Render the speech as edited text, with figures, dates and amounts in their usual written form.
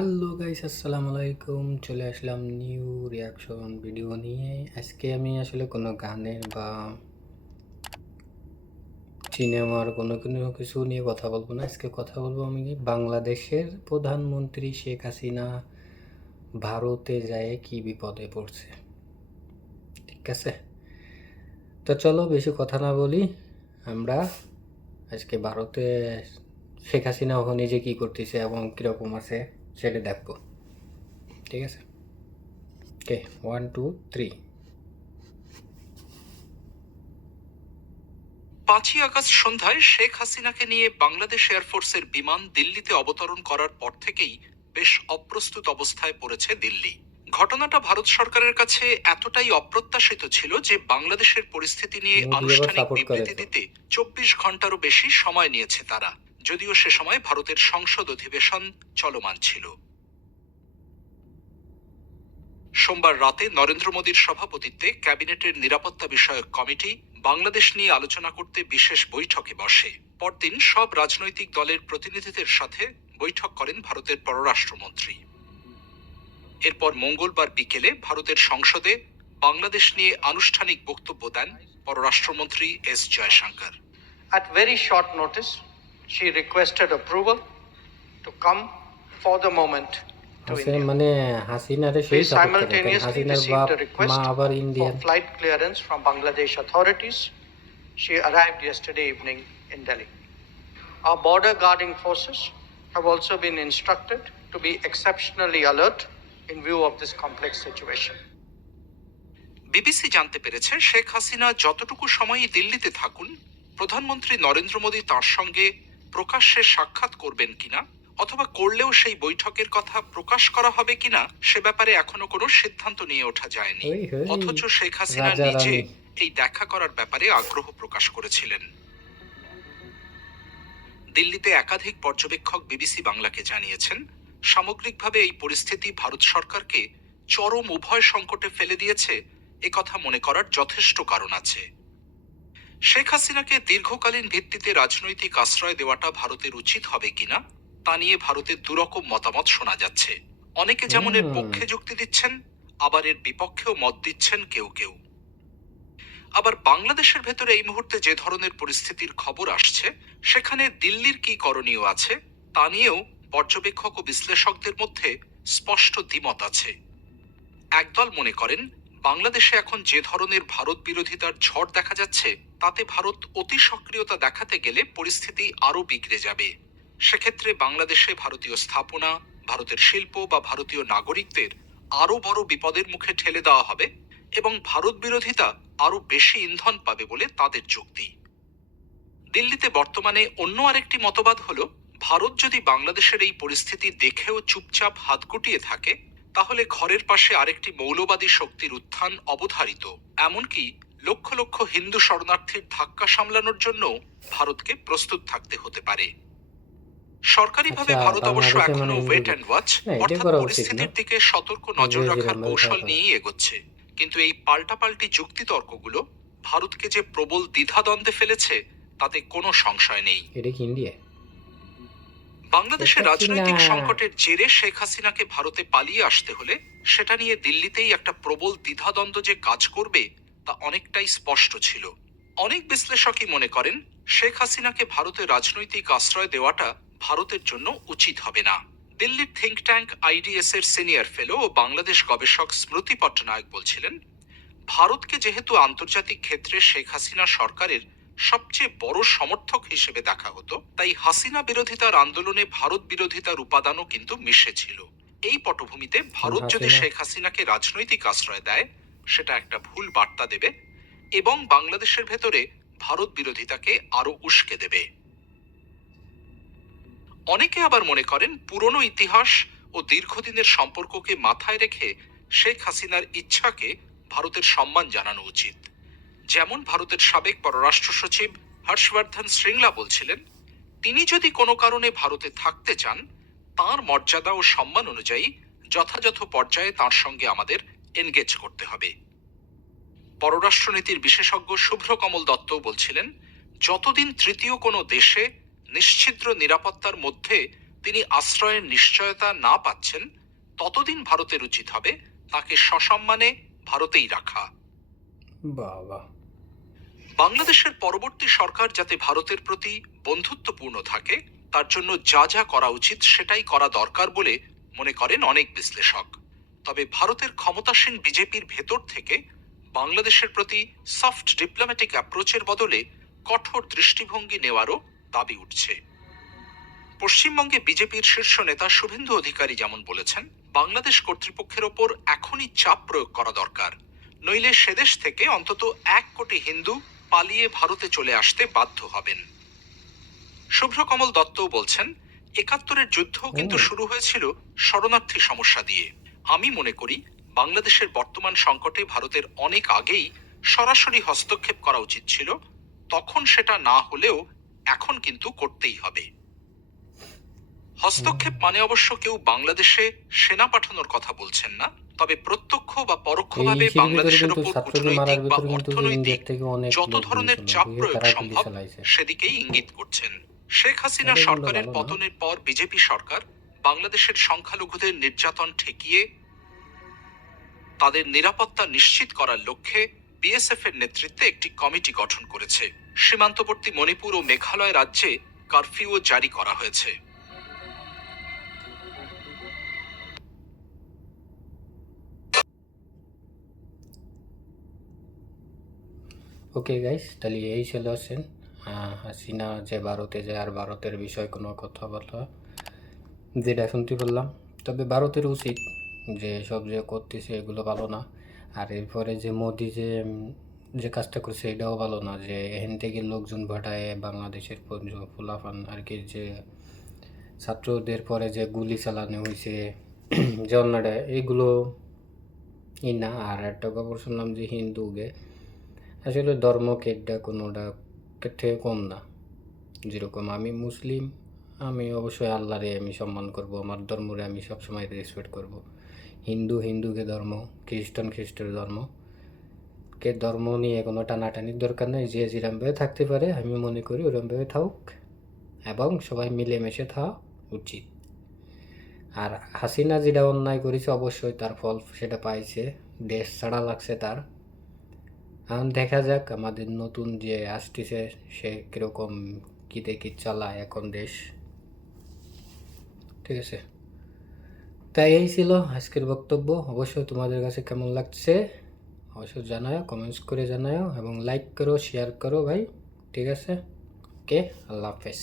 Hello guys, আসসালামু আলাইকুম। চলে আসলাম নিউ রিয়াকশন ভিডিও নিয়ে। আজকে আমি আসলে কোনো গানের বা সিনেমার কোনো কোনো কিছু নিয়ে কথা বলবো না। আজকে কথা বলবো আমি বাংলাদেশের প্রধানমন্ত্রী শেখ হাসিনা ভারতে যায় কি বিপদে পড়ছে। ঠিক আছে, তো চলো বেশি কথা না বলি, আমরা আজকে ভারতে শেখ হাসিনা ওখানে যে কী করতেছে এবং কীরকম আছে সেটা দেখবো। ঠিক আছে, ওকে, 1 2 3। 5ই আগস্ট সন্ধ্যায় শেখ হাসিনাকে নিয়ে বাংলাদেশ এয়ারফোর্সের বিমান দিল্লিতে অবতরণ করার পর থেকেই বেশ অপ্রস্তুত অবস্থায় পড়েছে দিল্লি। ঘটনাটা ভারত সরকারের কাছে এতটাই অপ্রত্যাশিত ছিল যে বাংলাদেশের পরিস্থিতি নিয়ে মোদি আবার আনুষ্ঠানিক সাপোর্ট করে বিবৃতি তো। দিতে 24 ঘন্টারও বেশি সময় নিয়েছে তারা, যদিও সে সময় ভারতের সংসদ অধিবেশন চলমান ছিল। সোমবার রাতে নরেন্দ্র মোদীর সভাপতিত্বে ক্যাবিনেটের নিরাপত্তা বিষয়ক কমিটি বাংলাদেশ নিয়ে আলোচনা করতে বিশেষ বৈঠকে বসে। পরদিন সব রাজনৈতিক দলের প্রতিনিধিদের সাথে বৈঠক করেন ভারতের পররাষ্ট্রমন্ত্রী। এরপর মঙ্গলবার বিকেলে ভারতের সংসদে বাংলাদেশ নিয়ে আনুষ্ঠানিক বক্তব্য দেন পররাষ্ট্রমন্ত্রী S Jaishankar. At very short notice, she requested approval to come for the moment to India. মানে হাসিনারে We সেই সাপোর্ট করে, কারণ simultaneously হাসিনার received বাপ a মা request আবার for Indian. flight clearance from Bangladesh authorities. She arrived yesterday evening in Delhi. Our border guarding forces have also been instructed to be exceptionally alert in view of this complex situation. BBC জানতে পেরেছে শেখ হাসিনা যতটুকু সময়ই দিল্লিতে থাকুন, প্রধানমন্ত্রী নরেন্দ্র মোদী তার সঙ্গে প্রকাশ্যে সাক্ষাৎ করবেন কিনা অথবা করলেও সেই বৈঠকের কথা প্রকাশ করা হবে কিনা সে ব্যাপারে এখনো কোনো সিদ্ধান্ত নিয়ে ওঠা যায়নি। ওই হই, অথচ শেখ হাসিনা রাজা নিজে রানী। এই দেখা করার ব্যাপারে আগ্রহ প্রকাশ করেছিলেন। দিল্লিতে একাধিক পর্যবেক্ষক বিবিসি বাংলাকে জানিয়েছেন, সামগ্রিকভাবে এই পরিস্থিতি ভারত সরকারকে চরম উভয় সংকটে ফেলে দিয়েছে, একথা মনে করার যথেষ্ট কারণ আছে। শেখ হাসিনাকে দীর্ঘকালীন ভিত্তিতে রাজনৈতিক আশ্রয় দেওয়াটা ভারতের উচিত হবে কিনা তা নিয়ে ভারতের দুরকম মতামত শোনা যাচ্ছে। অনেকে যেমন এর পক্ষে যুক্তি দিচ্ছেন, আবার এর বিপক্ষেও মত দিচ্ছেন কেউ কেউ। আবার বাংলাদেশের ভেতরে এই মুহূর্তে যে ধরনের পরিস্থিতির খবর আসছে, সেখানে দিল্লির কি করণীয় আছে তা নিয়েও পর্যবেক্ষক ও বিশ্লেষকদের মধ্যে স্পষ্ট দ্বিমত আছে। একদল মনে করেন, বাংলাদেশে এখন যে ধরনের ভারত বিরোধিতার ঝড় দেখা যাচ্ছে, তাতে ভারত অতি সক্রিয়তা দেখাতে গেলে পরিস্থিতি আরও বিগড়ে যাবে। সেক্ষেত্রে বাংলাদেশে ভারতীয় স্থাপনা, ভারতের শিল্প বা ভারতীয় নাগরিকদের আরও বড় বিপদের মুখে ঠেলে দেওয়া হবে এবং ভারত বিরোধিতা আরও বেশি ইন্ধন পাবে বলে তাদের যুক্তি। দিল্লিতে বর্তমানে অন্য আরেকটি মতবাদ হলো, ভারত যদি বাংলাদেশের এই পরিস্থিতি দেখেও চুপচাপ হাত গুটিয়ে থাকে, তাহলে ঘরের পাশে আরেকটি মৌলবাদী শক্তির উত্থান অবধারিত। এমনকি লক্ষ লক্ষ হিন্দু শরণার্থীর ধাক্কা সামলানোর জন্য ভারতকে প্রস্তুত থাকতে হতে পারে। সরকারিভাবে আচ্ছা, ভারত অবশ্য বাংলাদেশে এখনো মানে ওয়েট হিন্দুদের, অ্যান্ড ওয়াচ না এটা অর্থাৎ করা উচিত না। পরিস্থিতির দিকে সতর্ক নজর রাখার ইংরেজিরা কৌশল ব্যবসা করে। নিয়েই এগোচ্ছে। কিন্তু এই পাল্টাপাল্টি যুক্তিতর্কগুলো ভারতকে যে প্রবল দ্বিধাদ্বন্দ্বে ফেলেছে তাতে কোনো সংশয় নেই। এটা কি ইন্ডিয়া? বাংলাদেশের এটা কি না? রাজনৈতিক সংকটের জেরে শেখ হাসিনাকে ভারতে পালিয়ে আসতে হলে সেটা নিয়ে দিল্লিতেই একটা প্রবল দ্বিধাদ্বন্দ্ব যে কাজ করবে তা অনেকটাই স্পষ্ট ছিল। অনেক বিশ্লেষকই মনে করেন, শেখ হাসিনাকে ভারতে রাজনৈতিক আশ্রয় দেওয়াটা ভারতের জন্য উচিত হবে না। দিল্লির থিঙ্ক ট্যাঙ্ক আইডিএস এর সিনিয়র ফেলো ও বাংলাদেশ গবেষক স্মৃতি পট্টনায়ক বলছিলেন, ভারতকে যেহেতু আন্তর্জাতিক ক্ষেত্রে শেখ হাসিনা সরকারের সবচেয়ে বড় সমর্থক হিসেবে দেখা হতো, তাই হাসিনা বিরোধিতার আন্দোলনে ভারত বিরোধিতার উপাদানও কিন্তু মিশেছিল। এই পটভূমিতে ভারত যদি শেখ হাসিনাকে রাজনৈতিক আশ্রয় দেয়, সেটা একটা ভুল বার্তা দেবে এবং বাংলাদেশের ভেতরে ভারত বিরোধিতাকে আরো উস্কে দেবে। অনেকে আবার মনে করেন, পুরনো ইতিহাস ও দীর্ঘদিনের সম্পর্ককে মাথায় রেখে শেখ হাসিনার ইচ্ছাকে ভারতের সম্মান জানানো উচিত। যেমন ভারতের সাবেক পররাষ্ট্র সচিব হর্ষবর্ধন শ্রীংলা বলছিলেন, তিনি যদি কোনো কারণে ভারতে থাকতে চান, তাঁর মর্যাদা ও সম্মান অনুযায়ী যথাযথ পর্যায়ে তাঁর সঙ্গে আমাদের এনগেজ করতে হবে। পররাষ্ট্রনীতির বিশেষজ্ঞ শুভ্রকমল দত্ত বলছিলেন, যতদিন তৃতীয় কোনো দেশে নিশ্ছিদ্র নিরাপত্তার মধ্যে তিনি আশ্রয়ের নিশ্চয়তা না পাচ্ছেন, ততদিন ভারতের উচিত হবে তাকে সসম্মানে ভারতেই রাখা। বাবা, বাংলাদেশের পরবর্তী সরকার যাতে ভারতের প্রতি বন্ধুত্বপূর্ণ থাকে, তার জন্য যা যা করা উচিত সেটাই করা দরকার বলে মনে করেন অনেক বিশ্লেষক। তবে ভারতের ক্ষমতাসীন বিজেপির ভেতর থেকে বাংলাদেশের প্রতি সফট ডিপ্লোম্যাটিক অ্যাপ্রোচের বদলে কঠোর দৃষ্টিভঙ্গি নেওয়ারও দাবি উঠছে। পশ্চিমবঙ্গে বিজেপির শীর্ষ নেতা শুভেন্দু অধিকারী যেমন বলেছেন, বাংলাদেশ কর্তৃপক্ষের ওপর এখনই চাপ প্রয়োগ করা দরকার, নইলে সেদেশ থেকে অন্তত 1 কোটি হিন্দু পালিয়ে ভারতে চলে আসতে বাধ্য হবেন। শুভ্রকমল দত্তও বলছেন, ৭১-এর যুদ্ধও কিন্তু শুরু হয়েছিল শরণার্থী সমস্যা দিয়ে। আমি মনে করি বাংলাদেশের বর্তমান সংকটে ভারতের অনেক আগেই সরাসরি হস্তক্ষেপ করা উচিত ছিল, তখন সেটা না হলেও এখন কিন্তু করতেই হবে। হস্তক্ষেপ মানে অবশ্য কেউ বাংলাদেশে সেনা পাঠানোর কথা বলছেন না, তবে প্রত্যক্ষ বা এই পরোক্ষভাবে ইসির ভিতরে বাংলাদেশের কিন্তু উপর ছাত্রদের মারার কূটনৈতিক বা ভিতরে কিন্তু অর্থনৈতিক ইন্ডিয়ার থেকে অনেক যত লোক ধরনের গিয়েছিল, চাপ বুঝে প্রয়োগ তারা গুলি সম্ভব চালাইছে। সেদিকেই ইঙ্গিত করছেন। শেখ হাসিনা এটা করলে সরকারের ভালো না। পতনের পর বিজেপি সরকার বাংলাদেশের সংখ্যালঘুদের নির্যাতন ঠেকিয়ে তাদের নিরাপত্তা নিশ্চিত করার লক্ষ্যে বিএসএফ এর নেতৃত্বে একটি কমিটি গঠন করেছে। সীমান্তবর্তী মণিপুর ও মেঘালয় রাজ্যে কারফিউ জারি করা হয়েছে। ওকে গাইস, তাহলে এই ছিল আছেন হাসিনা যে ভারতে যায় আর ভারতের বিষয়ে কোনো কথা বলা, যেটা শুনতে পারলাম। তবে ভারতের উচিত যে সব যে করতেছে এগুলো ভালো না। আর এরপরে যে মোদি যে কাজটা করছে এটাও ভালো না, যে এখান থেকে লোকজন পাঠায় বাংলাদেশের ফুলাফান আর কি, যে ছাত্রদের পরে যে গুলি চালানো হয়েছে যে অন্যটা, এইগুলো ই না। আর একটা খবর শুনলাম যে হিন্দুকে আসলে ধর্ম কেডা কোনোটা থেকে কম না। যেরকম আমি মুসলিম, আমি অবশ্যই আল্লাহরে আমি সম্মান করব, আমার ধর্মরে আমি সবসময় রেসপেক্ট করব। হিন্দু হিন্দুকে ধর্ম, খ্রিস্টান খ্রিস্টের ধর্ম, কে ধর্ম নিয়ে কোনো টানাটানির দরকার নেই। যে যেরমভাবে থাকতে পারে আমি মনে করি ওরমভাবে থাকুক, এবং সবাই মিলেমিশে থাকা উচিত। আর হাসিনা যেটা অন্যায় করেছে অবশ্যই তার ফল সেটা পাইছে, দেশ ছাড়া লাগছে তার। এখন দেখা যাক আমাদের নতুন যে আসতেছে সে কীরকম কী দেখি চালায় এখন দেশ। ঠিক আছে, তাই এই ছিল আজকের বক্তব্য। অবশ্যই তোমাদের কাছে কেমন লাগছে অবশ্যই জানাও, কমেন্টস করে জানাও, এবং লাইক করো, শেয়ার করো ভাই। ঠিক আছে, ওকে, আল্লাহ হাফেজ।